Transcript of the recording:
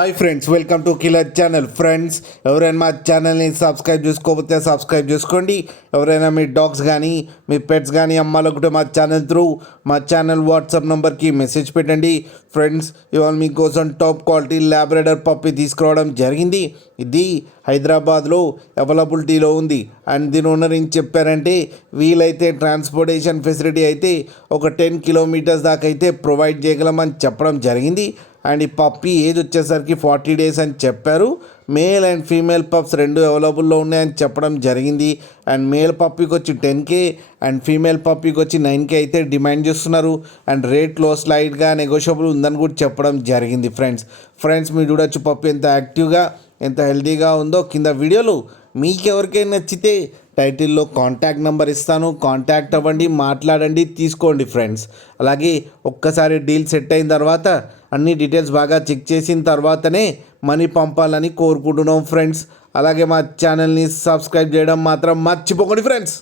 Hi friends, welcome to killer channel. Friends, ఎవరైనా మా ఛానల్ని సబ్స్క్రైబ్ చేసుకోకపోతే సబ్స్క్రైబ్ చేసుకోండి. ఎవరైనా మీ డాగ్స్ కానీ మీ పెట్స్ కానీ అమ్మాలనుకుంటే మా ఛానల్ త్రూ మా ఛానల్ వాట్సాప్ నెంబర్కి మెసేజ్ పెట్టండి. ఫ్రెండ్స్, ఇవాళ మీకోసం టాప్ క్వాలిటీ ల్యాబ్రాడర్ పప్పి తీసుకురావడం జరిగింది. ఇది హైదరాబాద్లో అవైలబిలిటీలో ఉంది. అండ్ దీని ఓనర్ ఏం చెప్పారంటే, వీలైతే ట్రాన్స్పోర్టేషన్ ఫెసిలిటీ అయితే ఒక 10 కిలోమీటర్స్ దాకా అయితే ప్రొవైడ్ చేయగలమని చెప్పడం జరిగింది. అండ్ ఈ పప్పి ఏజ్ వచ్చేసరికి 40 డేస్ అని చెప్పారు. మేల్ అండ్ ఫీమేల్ పప్స్ రెండు అవైలబుల్లో ఉన్నాయని చెప్పడం జరిగింది. అండ్ మేల్ పప్పీకి వచ్చి 10K అండ్ ఫీమేల్ పప్పీకి వచ్చి 9K అయితే డిమాండ్ చేస్తున్నారు. అండ్ రేట్లో స్లైడ్గా నెగోషియబుల్ ఉందని కూడా చెప్పడం జరిగింది. ఫ్రెండ్స్ మీరు చూడొచ్చు పప్పి ఎంత యాక్టివ్గా ఎంత హెల్తీగా ఉందో. కింద వీడియోలు మీకు ఎవరికైనా నచ్చితే టైటిల్లో కాంటాక్ట్ నెంబర్ ఇస్తాను, కాంటాక్ట్ అవ్వండి, మాట్లాడండి, తీసుకోండి ఫ్రెండ్స్. అలాగే ఒక్కసారి డీల్ సెట్ అయిన తర్వాత అన్ని డీటెయిల్స్ బాగా చెక్ చేసిన తర్వాతనే మనీ పంపాలని కోరుకుంటున్నాం ఫ్రెండ్స్. అలాగే మా ఛానల్ని సబ్స్క్రైబ్ చేయడం మాత్రం మర్చిపోకండి ఫ్రెండ్స్.